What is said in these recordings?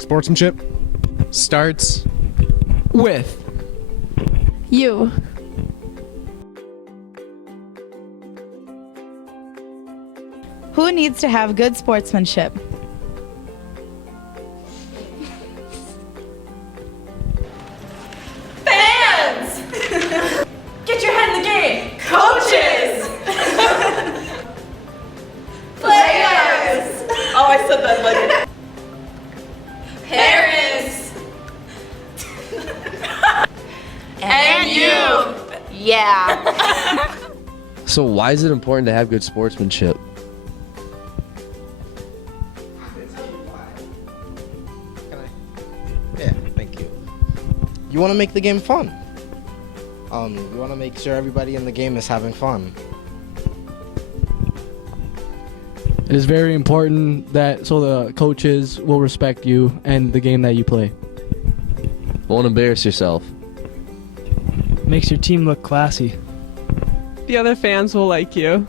Sportsmanship starts with you. Who needs to have good sportsmanship? Fans! Get your head in the game! Coaches! Players! Oh, I said that like... Parents! And you! Yeah. So why is it important to have good sportsmanship? Yeah, thank you. You want to make the game fun. You want to make sure everybody in the game is having fun. It is very important that so the coaches will respect you and the game that you play. Won't embarrass yourself. Makes your team look classy. The other fans will like you.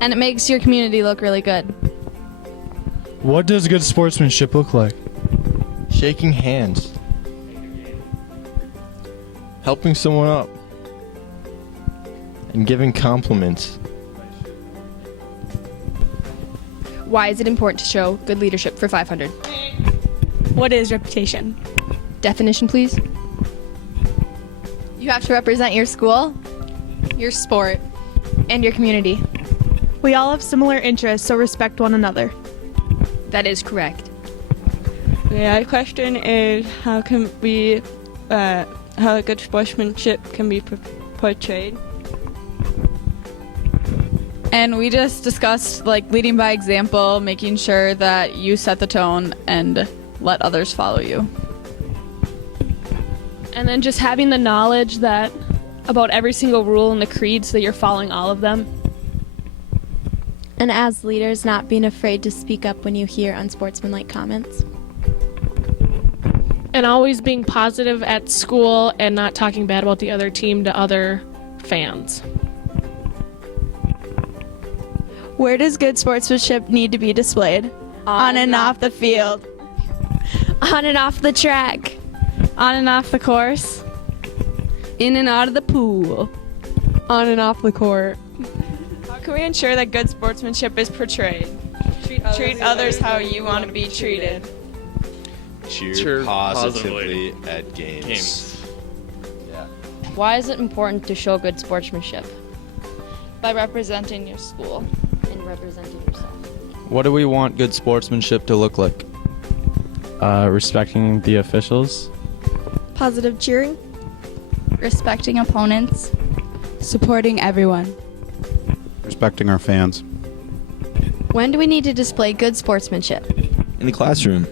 And it makes your community look really good. What does good sportsmanship look like? Shaking hands. Helping someone up. And giving compliments. Why is it important to show good leadership for 500? What is reputation? Definition, please. You have to represent your school, your sport, and your community. We all have similar interests, so respect one another. That is correct. Yeah, the question is how good sportsmanship can be portrayed. And we just discussed leading by example, making sure that you set the tone and let others follow you. And then just having the knowledge that about every single rule in the creed so that you're following all of them. And as leaders, not being afraid to speak up when you hear unsportsmanlike comments. And always being positive at school and not talking bad about the other team to other fans. Where does good sportsmanship need to be displayed? On and off the field. On and off the track. On and off the course. In and out of the pool. On and off the court. How can we ensure that good sportsmanship is portrayed? Treat others how you want to be treated. Cheer positively at games. Yeah. Why is it important to show good sportsmanship? By representing your school. And representing yourself. What do we want good sportsmanship to look like? Respecting the officials. Positive cheering. Respecting opponents. Supporting everyone. respecting our fans. When do we need to display good sportsmanship? In the classroom.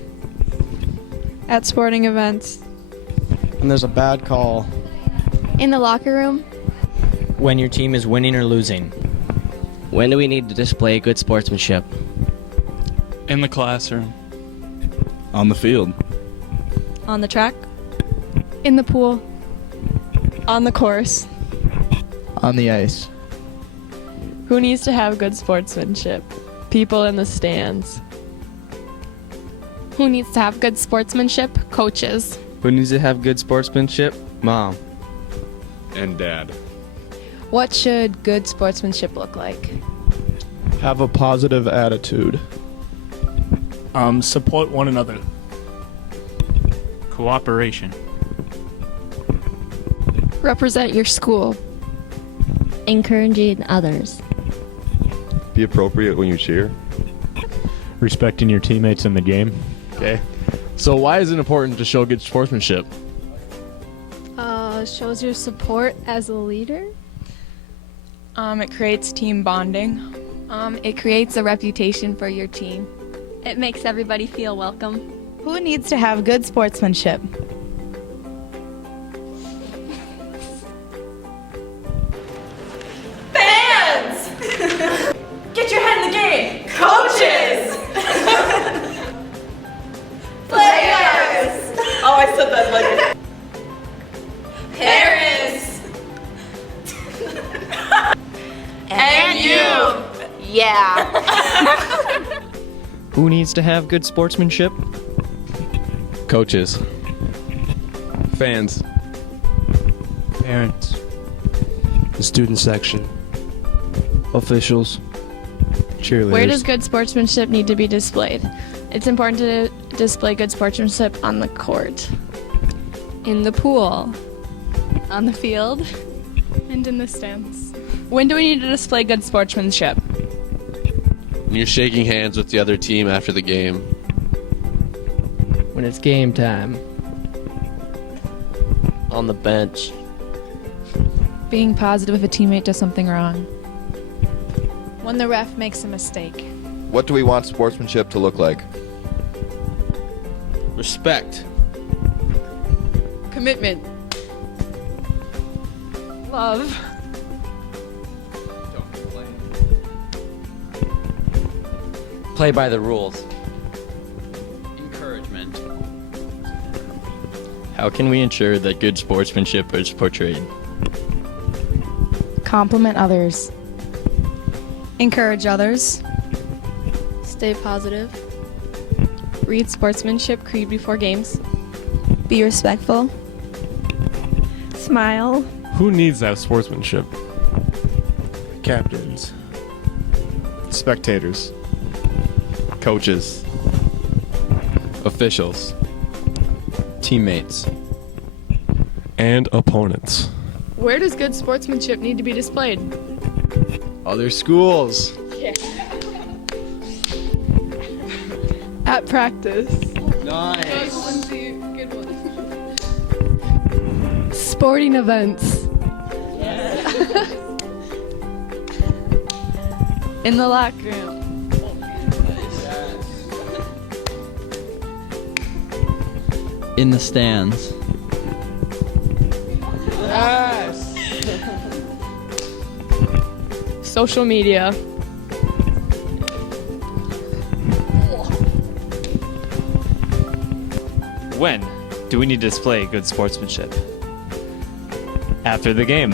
At sporting events. When there's a bad call. In the locker room? When your team is winning or losing. When do we need to display good sportsmanship? In the classroom. On the field. On the track? In the pool? On the course. On the ice. Who needs to have good sportsmanship? People in the stands. Who needs to have good sportsmanship? Coaches. Who needs to have good sportsmanship? Mom. And Dad. What should good sportsmanship look like? Have a positive attitude. Support one another. Cooperation. Represent your school. Encouraging others. Be appropriate when you cheer. Respecting your teammates in the game. Okay. So why is it important to show good sportsmanship? Shows your support as a leader. It creates team bonding. It creates a reputation for your team. It makes everybody feel welcome. Who needs to have good sportsmanship? Fans! Get your head in the game! Coaches! Players! Oh, I said that like... Parents! And you! Yeah. Who needs to have good sportsmanship? Coaches. Fans. Parents. The student section. Officials. Cheerleaders. Where does good sportsmanship need to be displayed? It's important to display good sportsmanship on the court, In the pool. On the field. And in the stands. When do we need to display good sportsmanship? When you're shaking hands with the other team after the game. When it's game time. On the bench. Being positive if a teammate does something wrong. When the ref makes a mistake. What do we want sportsmanship to look like? Respect. Commitment. Love. Play by the rules. Encouragement. How can we ensure that good sportsmanship is portrayed? Compliment others. Encourage others. stay positive, read sportsmanship creed before games, be respectful, smile. Who needs that sportsmanship? Captains. Spectators. Coaches. Officials. Teammates. And opponents. Where does good sportsmanship need to be displayed? Other schools. At practice. Nice. Good one. Sporting events. In the locker room. In the stands. Social media. When do we need to display good sportsmanship? After the game.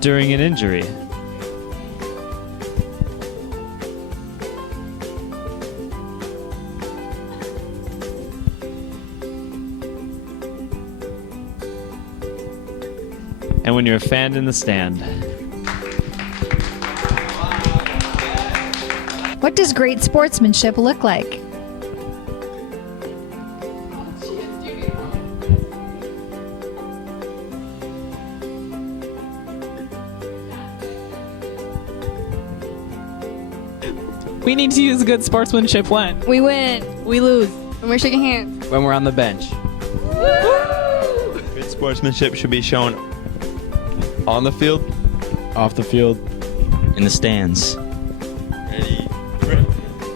During an injury. And when you're a fan in the stand. What does great sportsmanship look like? We need to use good sportsmanship when? We win. We lose. When we're shaking hands. When we're on the bench. Good sportsmanship should be shown on the field, off the field, in the stands.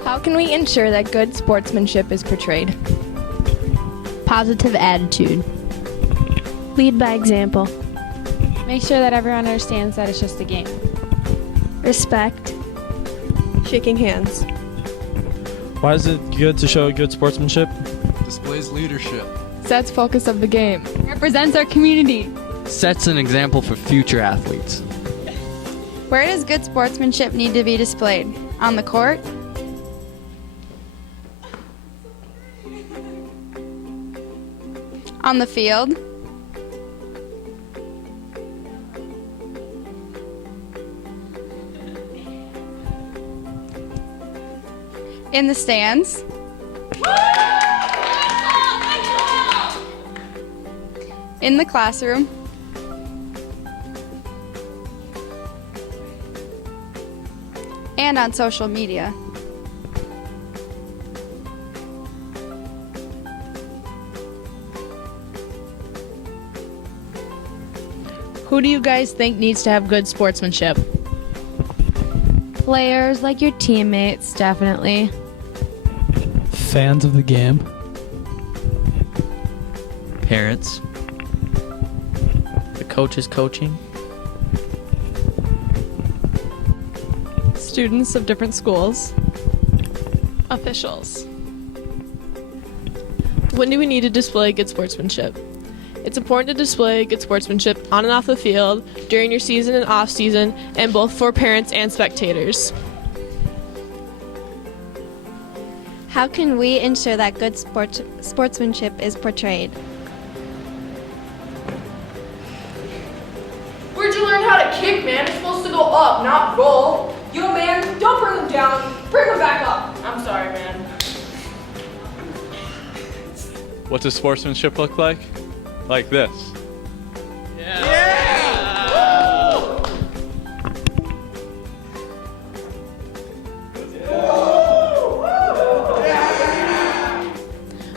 How can we ensure that good sportsmanship is portrayed? Positive attitude. Lead by example. Make sure that everyone understands that it's just a game. Respect. Shaking hands. Why is it good to show good sportsmanship? Displays leadership. Sets focus of the game. Represents our community. Sets an example for future athletes. Where does good sportsmanship need to be displayed? On the court? On the field? In the stands? In the classroom? And on social media. Who do you guys think needs to have good sportsmanship? Players, like your teammates, definitely. Fans of the game. Parents. The coach is coaching. Students of different schools. Officials. When do we need to display good sportsmanship? It's important to display good sportsmanship on and off the field, during your season and off season, and both for parents and spectators. How can we ensure that good sportsmanship is portrayed? Where'd you learn how to kick, man? It's supposed to go up, not roll. Yo, man, don't bring them down. Bring them back up. I'm sorry, man. What does sportsmanship look like? Like this.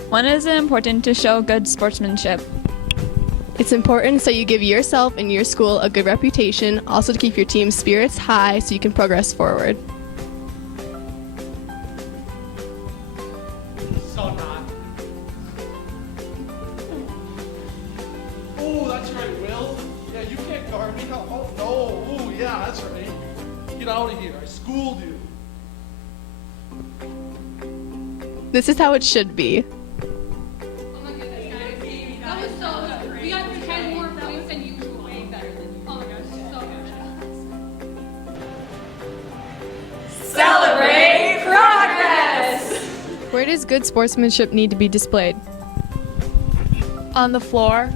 When is it important to show good sportsmanship? It's important so you give yourself and your school a good reputation, also to keep your team's spirits high so you can progress forward. So not. Oh, that's right, Will. Yeah, you can't guard me. Oh, no. Oh, yeah, that's right. Get out of here. I schooled you. This is how it should be. Celebrate progress! Where does good sportsmanship need to be displayed? On the floor.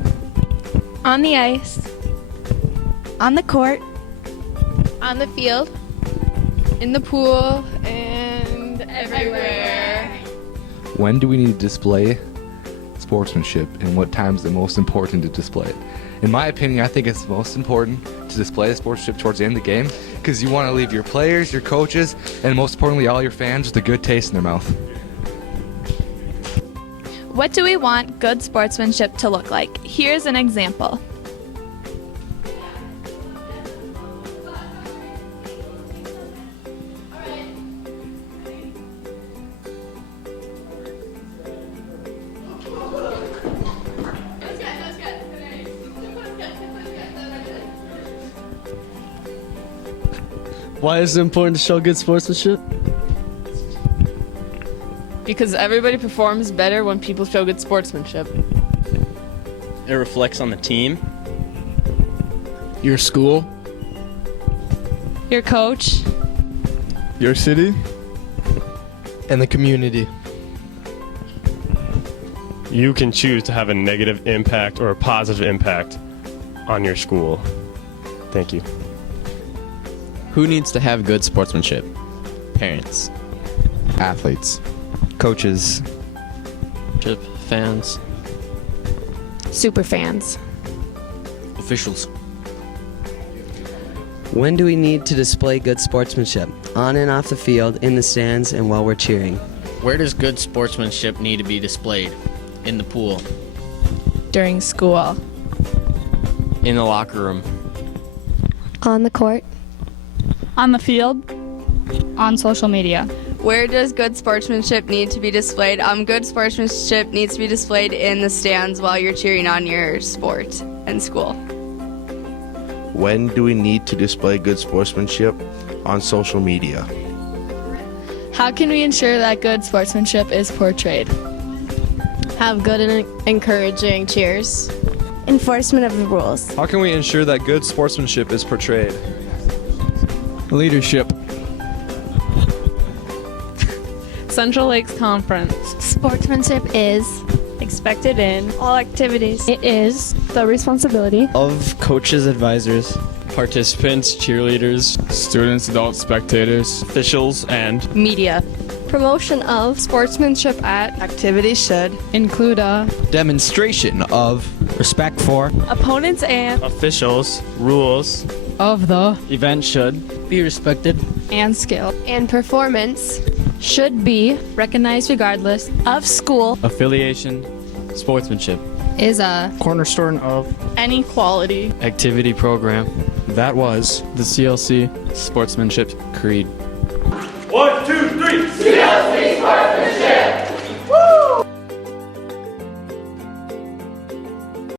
On the ice. On the court. On the field. In the pool. And everywhere. When do we need to display sportsmanship, and what time is it most important to display it? In my opinion, I think it's most important to display the sportsmanship towards the end of the game, because you want to leave your players, your coaches, and most importantly, all your fans with a good taste in their mouth. What do we want good sportsmanship to look like? Here's an example. Why is it important to show good sportsmanship? Because everybody performs better when people show good sportsmanship. It reflects on the team. Your school. Your coach. Your city. And the community. You can choose to have a negative impact or a positive impact on your school. Thank you. Who needs to have good sportsmanship? Parents. Athletes. Coaches. Fans. Super fans. Officials. When do we need to display good sportsmanship? On and off the field, in the stands, and while we're cheering. Where does good sportsmanship need to be displayed? In the pool. During school. In the locker room. On the court. On the field. On social media. Where does good sportsmanship need to be displayed? Good sportsmanship needs to be displayed in the stands while you're cheering on your sport and school. When do we need to display good sportsmanship? On social media. How can we ensure that good sportsmanship is portrayed? Have good and encouraging cheers. Enforcement of the rules. How can we ensure that good sportsmanship is portrayed? Leadership. Central Lakes Conference. Sportsmanship is Expected in all activities. It is the responsibility Of coaches, advisors. Participants, cheerleaders, Students, adults, spectators. Officials and media. promotion of sportsmanship at Activities should include a Demonstration of respect for opponents and officials, rules. of the event should Be respected. and skill and performance should be recognized regardless Of school. affiliation, sportsmanship, is a cornerstone of any quality. activity program, that was The CLC Sportsmanship Creed. 1, 2, 3. CLC Sportsmanship!